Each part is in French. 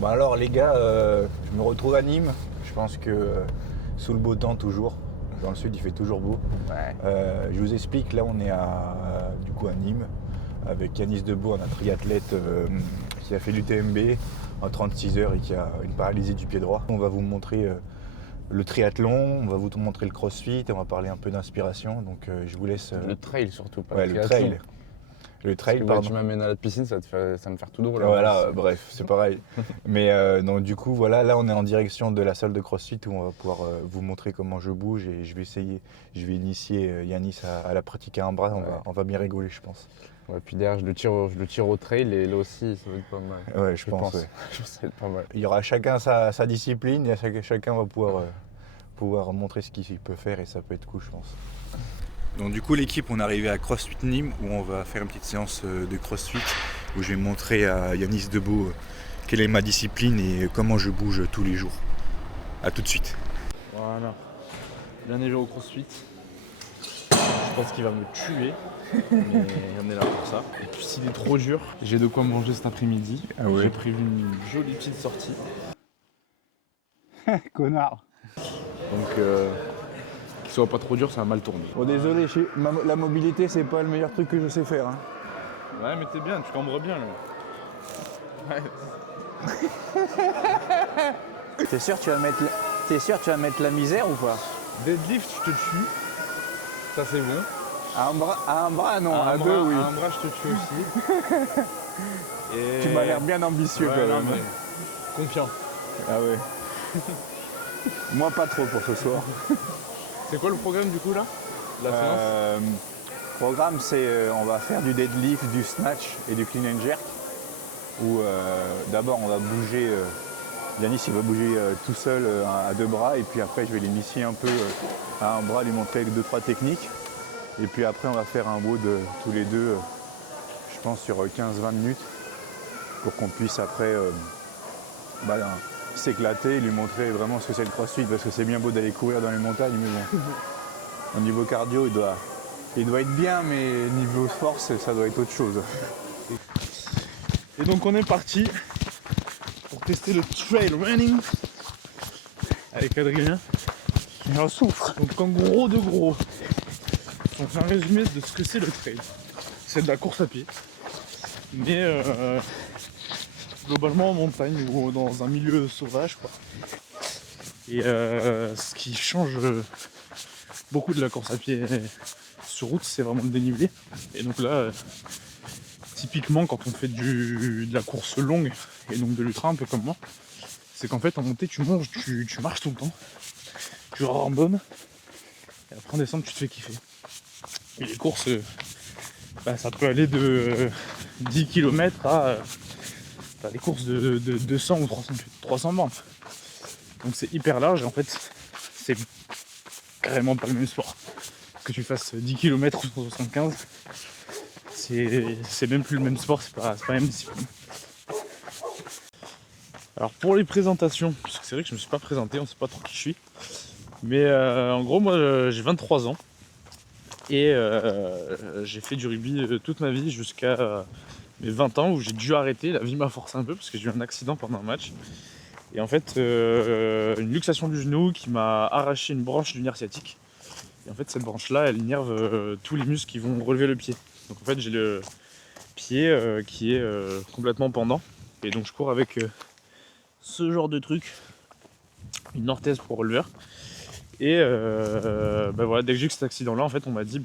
Bon alors les gars, je me retrouve à Nîmes. Je pense que sous le beau temps toujours. Dans le sud il fait toujours beau. Ouais. Je vous explique, là on est du coup à Nîmes avec Yanis Debout, un triathlète qui a fait l'UTMB en 36 heures et qui a une paralysie du pied droit. On va vous montrer le triathlon, on va vous montrer le crossfit, on va parler un peu d'inspiration. Donc je vous laisse. Le trail surtout, pas Ouais, le le triathlon. trail. Le trail, Parce que, pardon. tu m'amènes à la piscine, ça va me faire tout drôle. Voilà, bref, c'est pareil. Mais donc du coup, voilà, là on est en direction de la salle de CrossFit où on va pouvoir vous montrer comment je bouge et je vais initier Yanis à la pratiquer un bras. On va bien rigoler, je pense. Ouais, puis derrière, je le tire au trail et là aussi, ça va être pas mal. Ouais, je pense. Ouais. Je pense que ça va être pas mal. Il y aura chacun sa discipline, et chacun va pouvoir montrer ce qu'il peut faire et ça peut être cool, je pense. Donc du coup l'équipe, on est arrivé à CrossFit Nîmes où on va faire une petite séance de CrossFit où je vais montrer à Yanis Debout quelle est ma discipline et comment je bouge tous les jours. A tout de suite. Voilà. Bienvenue au CrossFit. Je pense qu'il va me tuer, mais on est là pour ça. Et puis s'il est trop dur, j'ai de quoi manger cet après-midi. Ah ouais. J'ai prévu une jolie petite sortie. Connard. Donc qu'il soit pas trop dur, ça va mal tourner. Bon désolé, la mobilité c'est pas le meilleur truc que je sais faire. Hein. Ouais mais t'es bien, tu cambres bien là. Ouais. T'es sûr tu vas mettre la misère ou pas? Deadlift, je te tue. Ça c'est bon. À un bras non, à deux oui. À un bras, je te tue aussi. Et... Tu m'as l'air bien ambitieux ouais, quand non, même. mais confiant. Ah ouais. Moi pas trop pour ce soir. C'est quoi le programme du coup là? La séance Programme c'est on va faire du deadlift, du snatch et du clean and jerk. Où d'abord on va bouger, Yanis il va bouger tout seul à deux bras et puis après je vais l'initier un peu à un bras, lui montrer 2-3 techniques. Et puis après on va faire un WOD tous les deux, je pense sur 15-20 minutes pour qu'on puisse après s'éclater et lui montrer vraiment ce que c'est le crossfit parce que c'est bien beau d'aller courir dans les montagnes mais bon, au niveau cardio il doit être bien mais niveau force ça doit être autre chose. Et donc on est parti pour tester le trail running avec Adrien. Il en souffre. Donc en gros de gros, on fait un résumé de ce que c'est le trail. C'est de la course à pied, mais globalement en montagne ou dans un milieu sauvage quoi. Et ce qui change beaucoup de la course à pied sur route, c'est vraiment le dénivelé. Et donc là, typiquement quand on fait de la course longue et donc de l'ultra un peu comme moi, c'est qu'en fait en montée tu marches tout le temps, tu randonnes et après en descente tu te fais kiffer. Et les courses, ça peut aller de 10 km à des courses de 200 ou 300 bornes. Donc c'est hyper large et en fait c'est carrément pas le même sport. Que tu fasses 10 km ou 175, c'est même plus le même sport, c'est pas la même discipline. Alors pour les présentations, parce que c'est vrai que je me suis pas présenté, on sait pas trop qui je suis. Mais en gros moi j'ai 23 ans et j'ai fait du rugby toute ma vie jusqu'à mes 20 ans où j'ai dû arrêter, la vie m'a forcé un peu parce que j'ai eu un accident pendant un match. Et en fait une luxation du genou qui m'a arraché une branche du nerf sciatique. Et en fait cette branche là elle innerve tous les muscles qui vont relever le pied. Donc en fait j'ai le pied qui est complètement pendant. Et donc je cours avec ce genre de truc, une orthèse pour releveur. Et voilà, dès que j'ai eu cet accident là en fait on m'a dit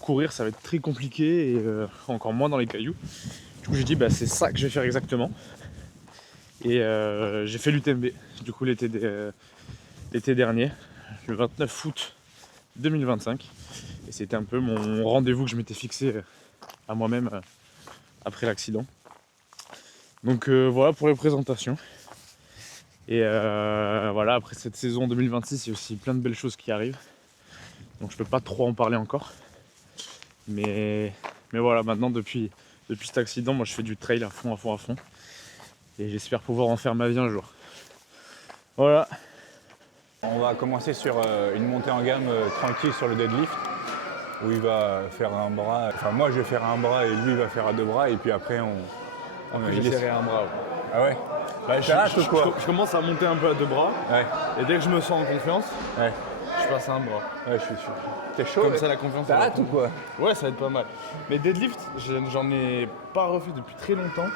courir ça va être très compliqué et encore moins dans les cailloux. Du coup j'ai dit c'est ça que je vais faire exactement. Et j'ai fait l'UTMB du coup l'été dernier, le 29 août 2025. Et c'était un peu mon rendez-vous que je m'étais fixé à moi-même après l'accident. Donc voilà pour les présentations. Et voilà, après cette saison 2026, il y a aussi plein de belles choses qui arrivent. Donc je peux pas trop en parler encore. Mais voilà, maintenant depuis cet accident, moi je fais du trail à fond. Et j'espère pouvoir en faire ma vie un jour. Voilà. On va commencer sur une montée en gamme tranquille sur le deadlift où il va faire un bras, enfin moi je vais faire un bras et lui il va faire à deux bras et puis après J'essaierai un bras. Ouais. Ah ouais? Bah, T'as hâte ou quoi? je commence à monter un peu à deux bras. Ouais, Et dès que je me sens en confiance, ouais, je passe à un bras. ouais, je suis sûr. T'es chaud? Comme ouais. ça, la confiance. T'as elle va hâte ou prendre. quoi? Ouais, ça va être pas mal. Mais deadlift, j'en ai pas refait depuis très longtemps.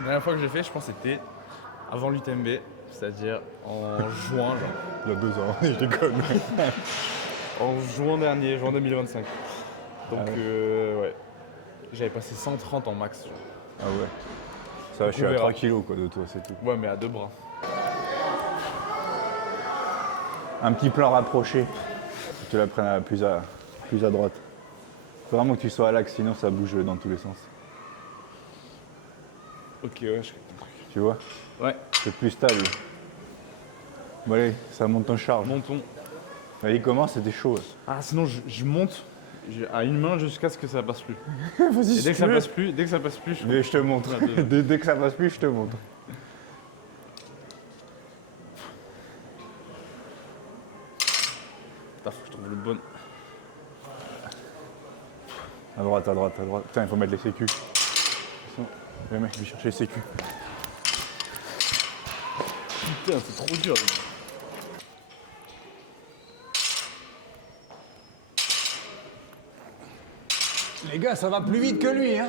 La dernière fois que j'ai fait, je pense que c'était avant l'UTMB, c'est-à-dire en juin, genre. Il y a 2 ans, je déconne. En juin dernier, juin 2025. Donc, Ah ouais. ouais. J'avais passé 130 en max. Genre. Ah ouais. Ça va, je suis On à verra. 3 kilos quoi de toi, c'est tout. Ouais, mais à deux bras. Un petit plan rapproché. Que tu la prennes plus à droite. Faut vraiment que tu sois à l'axe, sinon ça bouge dans tous les sens. Ok, ouais, je... Tu vois? Ouais, C'est plus stable. Bon allez, ça monte en charge. montons. Vas-y, commence, c'était chaud. Ah, sinon, je monte à une main jusqu'à ce que ça passe plus. Vas-y, Et dès que ça passe plus, je je te montre. Ah, désolé. Dès que ça passe plus, je te montre. Putain, faut que je trouve le bon. À droite, à droite, à droite. Putain, il faut mettre les sécu. Le mec, je vais chercher les sécu. Putain, c'est trop dur. Les gars, ça va plus vite que lui, hein.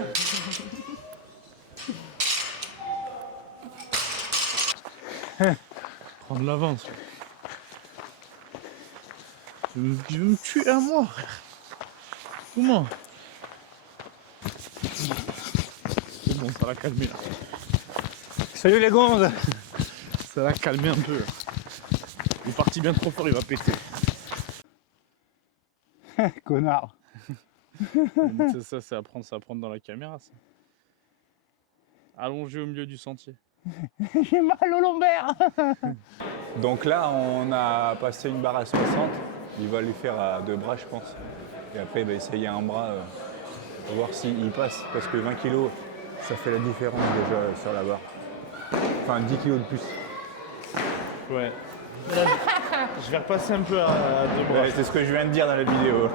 Prendre l'avance. Tu veux me tuer à moi, frère. Comment? C'est bon, ça l'a calmé là. Salut les gonzes. Ça l'a calmé un peu là. Il est parti bien trop fort, il va péter. Connard. C'est ça, c'est à prendre dans la caméra ça. Allongé au milieu du sentier. J'ai mal au lombaire. Donc là, on a passé une barre à 60. Il va lui faire à 2 bras, je pense. Et après, il va essayer un bras pour voir s'il passe. Parce que 20 kg, ça fait la différence déjà sur la barre. Enfin, 10 kg de plus. Ouais. Là, je vais repasser un peu à deux bras. Ouais, c'est ce que je viens de dire dans la vidéo.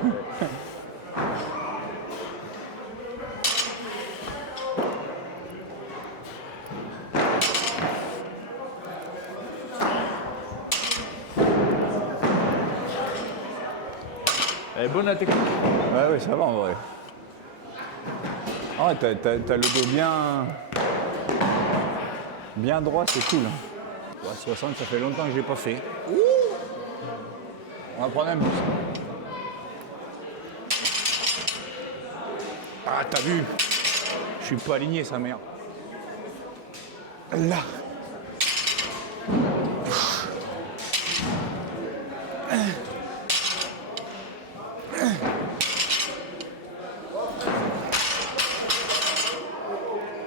Elle est bonne la technique. Ouais, ça va en vrai. Ah ouais, t'as le dos bien droit, c'est cool. Ouais, 60, ça fait longtemps que j'ai pas fait. On va prendre un boost. Ah, t'as vu? Je suis pas aligné, sa mère. Là.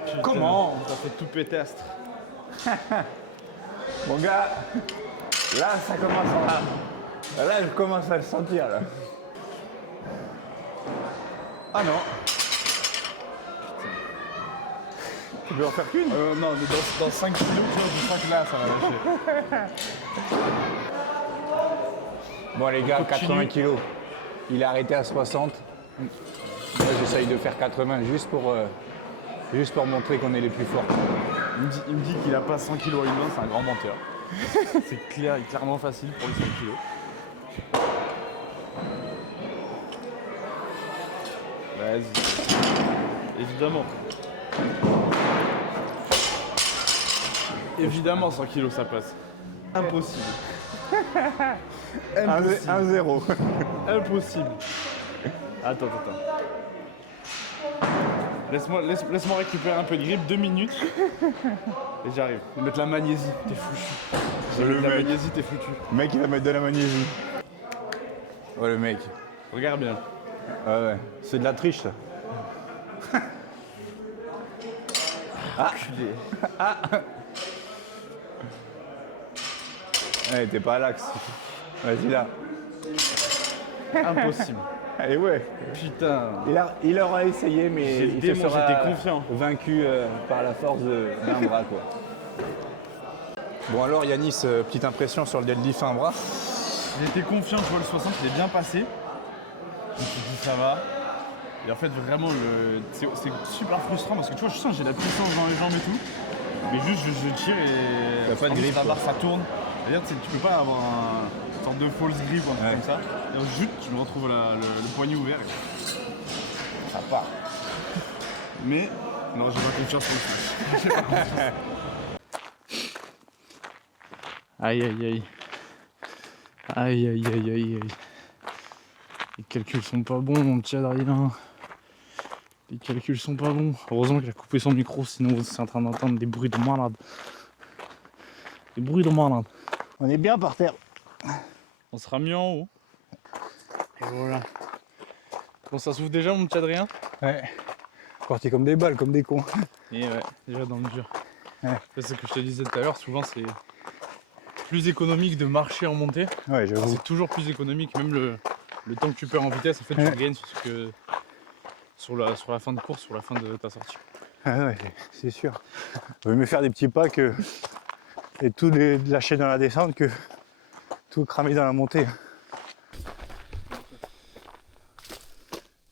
Putain, Comment? ça fait tout pétastre. Mon gars, là, ça commence à... Là, je commence à le sentir, là. Ah non. Tu veux en faire qu'une? Non, mais dans 5 kilos, tu vois, je crois que là, ça va lâcher. Bon les gars, Continue. 80 kilos. Il a arrêté à 60. Moi j'essaye de faire 80 juste pour montrer qu'on est les plus forts. Il me dit qu'il a pas 100 kilos à une main, c'est un grand menteur. C'est clair, il est clairement facile pour les 100 kilos. Vas-y. Évidemment. Évidemment 100 kilos ça passe. Impossible. Impossible. 1-0. Impossible. Attends. Laisse-moi récupérer un peu de grippe, 2 minutes. Et j'arrive. Je vais mettre la magnésie, t'es foutu. Je vais mettre la magnésie, t'es foutu. Le mec il va mettre de la magnésie. Oh le mec. Regarde bien. Ah ouais, c'est de la triche ça. Enculé. Ouais, t'es pas à l'axe. Vas-y là. Impossible. Allez ouais. Putain. Il aura essayé J'ai mais le il se démon, sera j'étais confiant. vaincu par la force d'un bras quoi. Bon alors Yanis, petite impression sur le deadlift un bras. J'étais confiant, tu vois, le 60, il est bien passé. Je me suis dit, ça va. Et en fait, vraiment, c'est super frustrant parce que tu vois, je sens que j'ai la puissance dans les jambes et tout. Mais juste, je tire et. T'as pas de en plus, grip, la barre, quoi. ça tourne. C'est-à-dire, tu peux pas avoir une sorte de false grip ou un truc Ouais. comme ça. Et donc, juste, tu me retrouves le poignet ouvert. Ça part. Mais, non, j'ai pas confiance pour le smash. Aïe aïe aïe. Aïe aïe aïe aïe aïe. Les calculs sont pas bons, mon petit Adrien. Les calculs sont pas bons. Heureusement qu'il a coupé son micro, sinon vous êtes en train d'entendre des bruits de malade. Des bruits de malade. On est bien par terre. On sera mis en haut. Et voilà. Bon, ça s'ouvre déjà, mon petit Adrien? Ouais. Parti comme des balles, comme des cons. Et ouais, déjà dans le dur. Ouais. C'est ce que je te disais tout à l'heure, souvent c'est plus économique de marcher en montée. Ouais, j'avoue. C'est toujours plus économique, même le temps que tu perds en vitesse, en fait, Ouais. tu gagnes sur la fin de course, sur la fin de ta sortie. Ah ouais, c'est sûr. Vaut mieux faire des petits pas que et tout lâcher dans la descente que tout cramer dans la montée.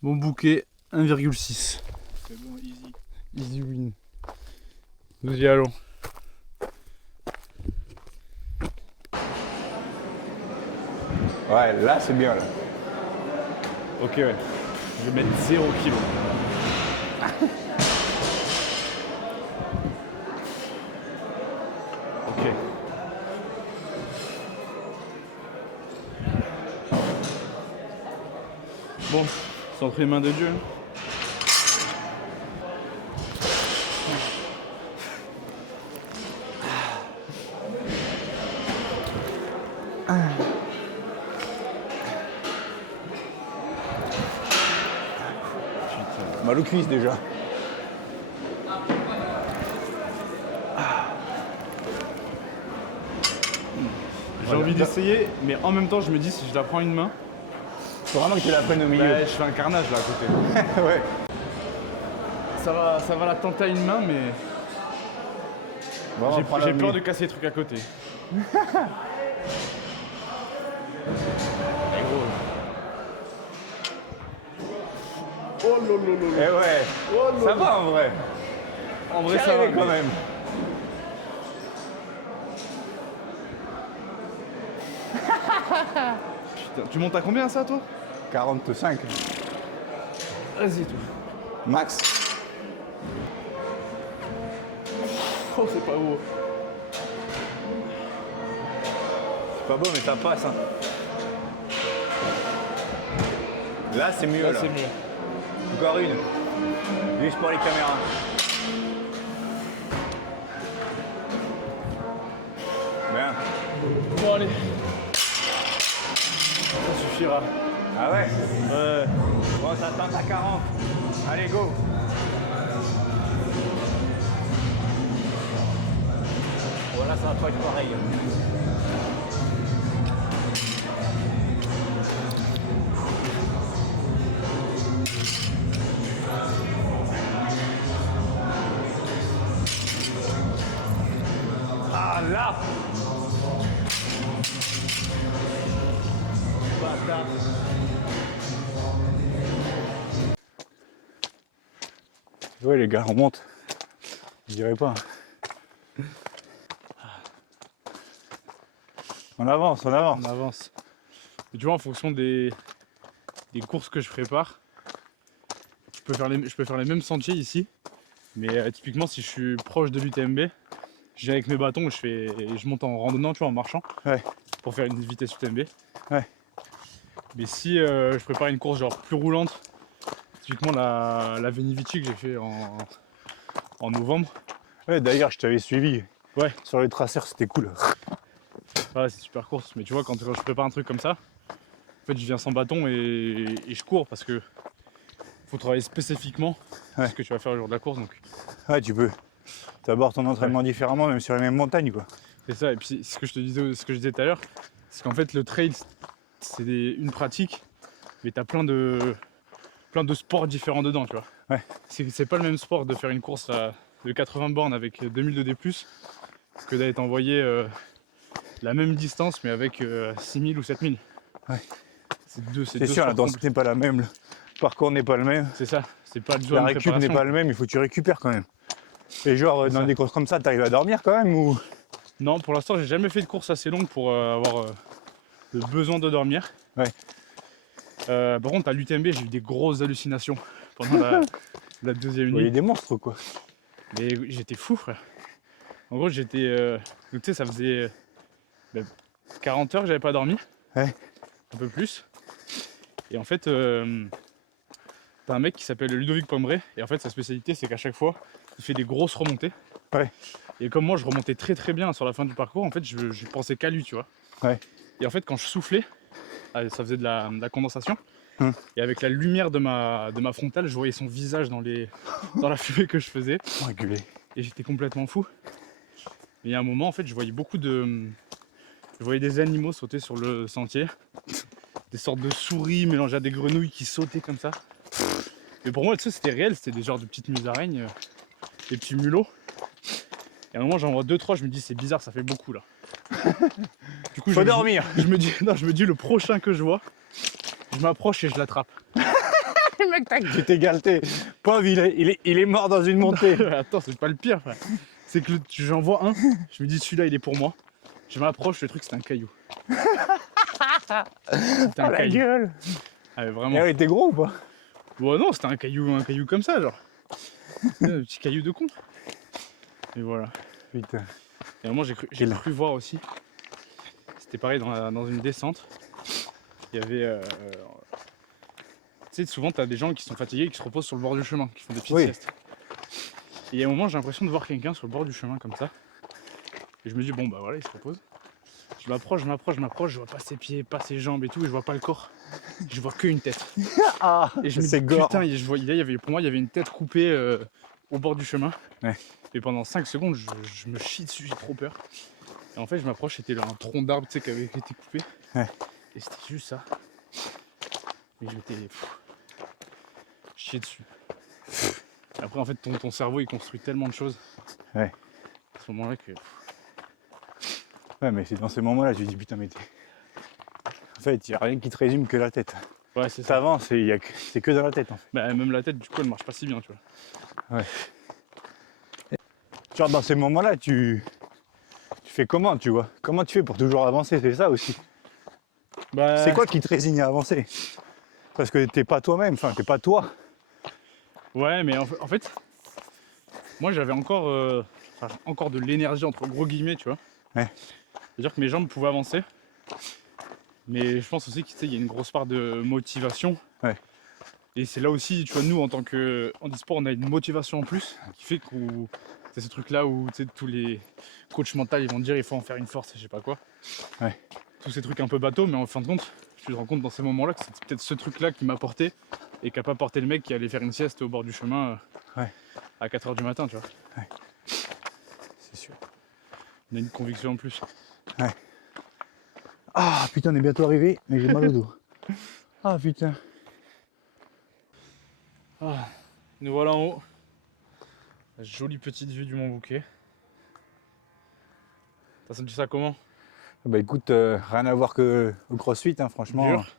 Bon bouquet, 1,6. C'est bon, easy. Easy win. Nous y allons. Ouais, là c'est bien là. Ok, ouais. Je vais mettre 0 kg. Ok. Bon, c'est entre les mains de Dieu. Mal aux cuisses déjà. J'ai envie d'essayer, mais en même temps, je me dis si je la prends une main, Faut vraiment que tu la prennes au milieu. bah, je fais un carnage là à côté. Ouais. Ça va la tenter à une main, mais Bon, on prend la j'ai peur mi. de casser les trucs à côté. Oh lolo. Eh ouais. Oh Ça va en vrai. En vrai, T'y ça va arrivé quand mais- même. Putain, tu montes à combien ça, toi? 45. Vas-y, toi. Max. Oh, c'est pas beau. C'est pas beau mais ça passe. Hein. Là c'est mieux. Là, Là, c'est mieux. Encore une. Juste pour les caméras. Bien. Bon, allez. Ça suffira. Ah ouais. Ouais. Bon, ça tente à 40. Allez, go. Voilà, ça va pas être pareil. Ah là. Bâtard. Ouais les gars, on monte. Je dirais pas. On avance, on avance. On avance. Et tu vois, en fonction des courses que je prépare, je peux faire les mêmes sentiers ici. Mais typiquement, si je suis proche de l'UTMB, je viens avec mes bâtons et je monte en randonnant, tu vois, en marchant. Ouais. Pour faire une vitesse UTMB. Ouais. Mais si je prépare une course genre plus roulante, typiquement la Veni Vici que j'ai fait en novembre, Ouais, d'ailleurs, je t'avais suivi. Ouais. Sur les traceurs, c'était cool. ouais, c'est super course. Mais tu vois, quand je prépare un truc comme ça, en fait, je viens sans bâton et je cours parce que faut travailler spécifiquement ce que tu vas faire le jour de la course. Donc Ouais, tu peux. T'abordes ton entraînement différemment, même sur les mêmes montagnes, quoi. c'est ça. Et puis ce que je disais tout à l'heure, c'est qu'en fait le trail c'est une pratique, mais t'as plein de sports différents dedans, tu vois. Ouais. C'est pas le même sport de faire une course de 80 bornes avec 2000 de D+, que d'être envoyé la même distance mais avec 6000 ou 7000. Ouais. C'est deux C'est sûr, la sports densité complets. n'est pas la même, le parcours n'est pas le même, C'est ça, c'est pas du tout la la même récup n'est préparation. pas le même, il faut que tu récupères quand même. Et genre, C'est dans ça. des courses comme ça, t'arrives à dormir quand même ou... Non, pour l'instant, j'ai jamais fait de course assez longue pour avoir le besoin de dormir. Ouais. Par contre, à l'UTMB, j'ai eu des grosses hallucinations pendant la deuxième Il y a nuit. des monstres, quoi. Mais j'étais fou, frère. En gros, j'étais. Donc, tu sais, ça faisait 40 heures que j'avais pas dormi. Ouais. Un peu plus. Et en fait, t'as un mec qui s'appelle Ludovic Pombray. Et en fait, sa spécialité, c'est qu'à chaque fois, il fait des grosses remontées. Ouais. Et comme moi, je remontais très très bien sur la fin du parcours, en fait, je pensais qu'à lui, tu vois. Ouais. Et en fait, quand je soufflais, ça faisait de la condensation. Hum. Et avec la lumière de ma frontale, je voyais son visage dans la fumée que je faisais. Enculé. Et j'étais complètement fou. Et il y a un moment, en fait, je voyais je voyais des animaux sauter sur le sentier. Des sortes de souris mélangées à des grenouilles qui sautaient comme ça. Mais pour moi, tu sais, c'était réel. C'était des genres de petites musaraignes, des petits mulots. Et à un moment, j'en vois 2-3, je me dis, c'est bizarre, ça fait beaucoup là. Du coup, Faut dormir. je me dis, le prochain que je vois, je m'approche et je l'attrape. Le mec, tac, tu t'es galté. Pauvre, il est mort dans une montée. Attends, c'est pas le pire, frère. C'est que j'en vois un, je me dis, celui-là, il est pour moi. Je m'approche, le truc, c'est un caillou. C'était un Oh la caillou. gueule. Ah, mais Et vraiment. alors, il était gros ou pas? Bon, non, c'était un caillou comme ça, genre. Un petit caillou de con. Et voilà. Putain. Et à un moment, j'ai cru voir aussi. C'était pareil dans une descente. Il y avait. Tu sais, souvent, t'as des gens qui sont fatigués et qui se reposent sur le bord du chemin, qui font des petites Oui. siestes. Et il y a un moment, j'ai l'impression de voir quelqu'un sur le bord du chemin comme ça. Et je me dis, bon, bah voilà, il se repose. Je m'approche, je vois pas ses pieds, pas ses jambes et tout, et je vois pas le corps. Je vois qu'une tête. Ah, Et je me c'est dis, gore. putain, pour moi, il y avait une tête coupée au bord du chemin. Ouais. Et pendant 5 secondes, je me chie dessus, j'ai trop peur. Et en fait, je m'approche, c'était là un tronc d'arbre, tu sais, qui avait été coupé. Ouais. Et c'était juste ça. Et je m'étais chié dessus. Et après, en fait, ton cerveau, il construit tellement de choses. Ouais. À ce moment-là que... Ouais, mais c'est dans ces moments-là, tu te dis putain, mais en fait, il n'y a rien qui te résume que la tête. Ouais, c'est ça. T'avances et c'est que dans la tête en fait. Bah, même la tête, du coup, elle marche pas si bien, tu vois. Genre dans ces moments-là, tu fais comment, tu vois? Comment tu fais pour toujours avancer? C'est ça aussi. Bah, C'est quoi qui te résigne à avancer? Parce que t'es pas toi-même, enfin t'es pas toi. Ouais, mais en fait, moi j'avais encore, encore de l'énergie entre gros guillemets, tu vois. Ouais. C'est-à-dire que mes jambes pouvaient avancer. Mais je pense aussi qu'il y a une grosse part de motivation. Ouais. Et c'est là aussi, tu vois, nous en tant que handisport, on a une motivation en plus qui fait que c'est ce truc-là où tu sais, tous les coachs mentaux ils vont te dire il faut en faire une force et je sais pas quoi. Ouais. Tous ces trucs un peu bateaux, mais en fin de compte, tu te rends compte dans ces moments-là que c'est peut-être ce truc-là qui m'a porté et qui n'a pas porté le mec qui allait faire une sieste au bord du chemin à 4h du matin, tu vois. C'est sûr. On a une conviction en plus. Ah putain, on est bientôt arrivé, mais j'ai mal au dos. Ah putain. Ah, nous voilà en haut. La jolie petite vue du Mont Bouquet. T'as senti ça comment? Bah écoute, rien à voir que au crossfit, hein, franchement. Dur.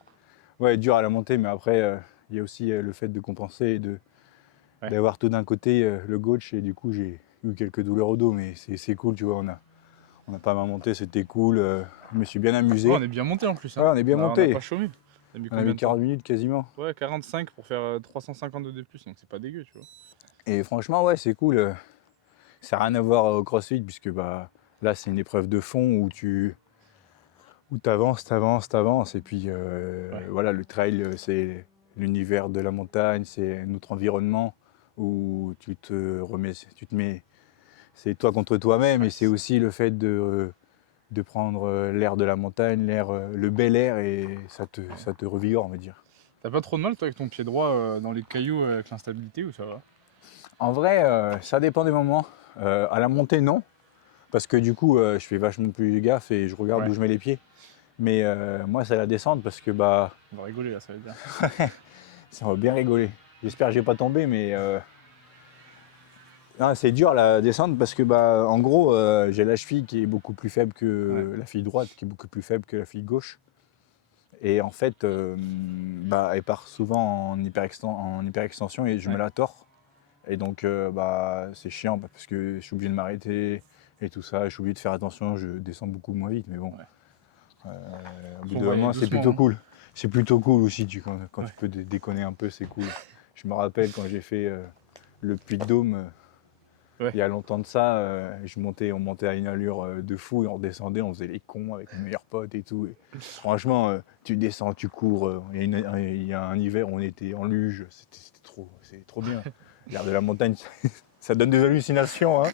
Ouais, dur à la montée, mais après, il y a aussi le fait de compenser et d'avoir tout d'un côté le gauche, et du coup j'ai eu quelques douleurs au dos, mais c'est cool, tu vois, on a pas mal monté, c'était cool, je me suis bien amusé. Oh, on est bien monté en plus. Hein. Ouais, on est bien monté. On n'a pas chômé. On a mis On a combien mis de temps? 40 minutes quasiment. Ouais, 45 pour faire 350 de D+, donc c'est pas dégueu, tu vois. Et franchement, ouais, c'est cool. Ça n'a rien à voir au crossfit, puisque bah, là, c'est une épreuve de fond où tu avances, et puis voilà, le trail, c'est l'univers de la montagne, c'est notre environnement où tu te mets, c'est toi contre toi-même, et c'est aussi le fait de prendre l'air de la montagne, le bel air, et ça te revigore, on va dire. T'as pas trop de mal toi avec ton pied droit dans les cailloux avec l'instabilité ou ça va? En vrai, ça dépend des moments. À la montée, non, parce que du coup, je fais vachement plus gaffe et je regarde où je mets les pieds. Mais moi, c'est la descente parce que bah, On va rigoler là, ça va être bien. ça va bien rigoler. J'espère que je vais pas tomber, mais non, c'est dur la descente parce que bah, en gros, j'ai la cheville qui est beaucoup plus faible que la fille droite, qui est beaucoup plus faible que la fille gauche. Et en fait, bah, elle part souvent en hyperextension et je me la tords. Et donc, c'est chiant parce que je suis obligé de m'arrêter et tout ça. Je suis obligé de faire attention, je descends beaucoup moins vite, mais bon. Au bout On d'un va y aller moment, c'est doucement, plutôt hein. cool. C'est plutôt cool aussi, quand Ouais. tu peux déconner un peu, c'est cool. Je me rappelle quand j'ai fait le Puy-de-Dôme, Ouais. il y a longtemps de ça, on montait à une allure de fou et on redescendait, on faisait les cons avec mes meilleurs potes et tout. Et franchement, tu descends, tu cours. Il y a un hiver où on était en luge, c'est trop bien. Regarde la montagne, ça donne des hallucinations. Hein.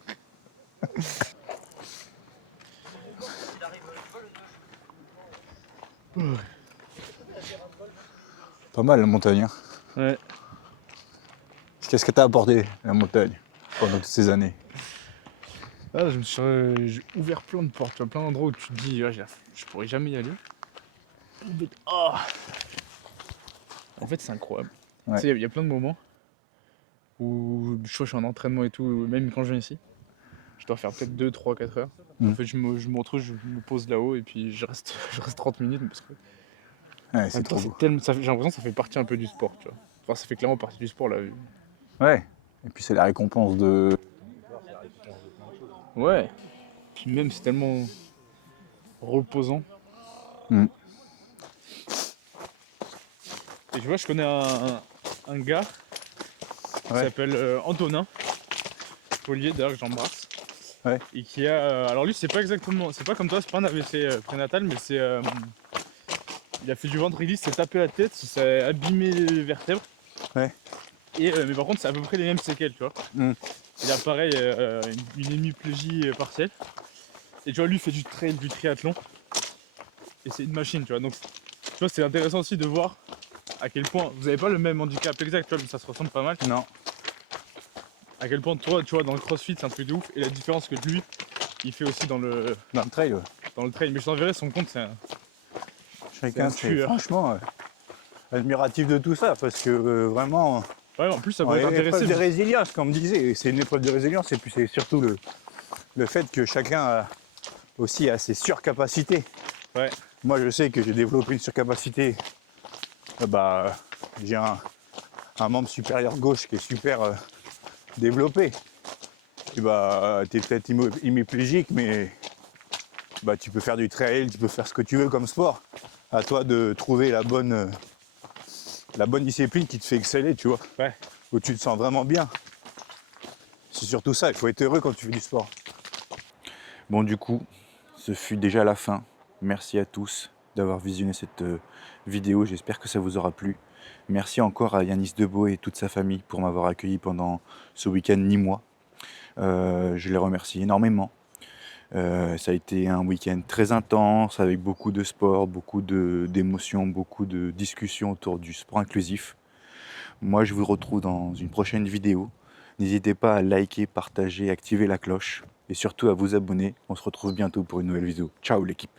Pas mal la montagne. Hein. Ouais. Qu'est-ce que t'as apporté la montagne pendant toutes ces années? Ah, j'ai ouvert plein de portes, tu vois, plein d'endroits où tu te dis, ouais, je pourrais jamais y aller. Oh. En fait, c'est incroyable. Ouais. Tu sais, il y a plein de moments où je suis en entraînement et tout, même quand je viens ici, je dois faire peut-être 2, 3, 4 heures. En fait, je me retrouve, je me pose là-haut et puis je reste 30 minutes parce que Ouais, c'est trop beau. j'ai l'impression que ça fait partie un peu du sport, tu vois. Enfin, ça fait clairement partie du sport là. Ouais. Et puis c'est la récompense de. Ouais. Puis même, c'est tellement reposant. Mm. Et tu vois, je connais un gars qui s'appelle Antonin Polier, d'ailleurs que j'embrasse. Ouais. Et qui a. Alors lui, c'est pas comme toi, c'est pas un AVC prénatal, mais il a fait du ventre il s'est tapé la tête, il s'est abîmé les vertèbres. Ouais. Et, mais par contre, c'est à peu près les mêmes séquelles, tu vois. Mm. Il a pareil, une hémiplégie partielle. Et tu vois, lui, il fait du trail, du triathlon. Et c'est une machine, tu vois. Donc, tu vois, c'est intéressant aussi de voir à quel point vous avez pas le même handicap exact, tu vois, mais ça se ressemble pas mal. Non. À quel point toi, tu vois, dans le crossfit, c'est un truc de ouf. Et la différence que lui, il fait aussi dans le trail, ouais. trail. Mais je t'enverrai son compte, c'est un. Chacun, c'est un tueur. franchement admiratif de tout ça parce que vraiment. Ouais, en plus, ça peut être Épreuve intéressant. de résilience, comme on disait. C'est une épreuve de résilience et puis c'est surtout le fait que chacun a ses surcapacités. Ouais. Moi, je sais que j'ai développé une surcapacité. J'ai un membre supérieur gauche qui est super développé. Tu es peut-être hémiplégique, mais tu peux faire du trail, tu peux faire ce que tu veux comme sport. À toi de trouver la bonne discipline qui te fait exceller, tu vois. Ouais. Où tu te sens vraiment bien. C'est surtout ça, il faut être heureux quand tu fais du sport. Bon, du coup, ce fut déjà la fin. Merci à tous d'avoir visionné cette vidéo, j'espère que ça vous aura plu. Merci encore à Yanis Debeau et toute sa famille pour m'avoir accueilli pendant ce week-end nîmois. Je les remercie énormément. Ça a été un week-end très intense, avec beaucoup de sport, beaucoup d'émotions, beaucoup de discussions autour du sport inclusif. Moi, je vous retrouve dans une prochaine vidéo. N'hésitez pas à liker, partager, activer la cloche et surtout à vous abonner. On se retrouve bientôt pour une nouvelle vidéo. Ciao l'équipe!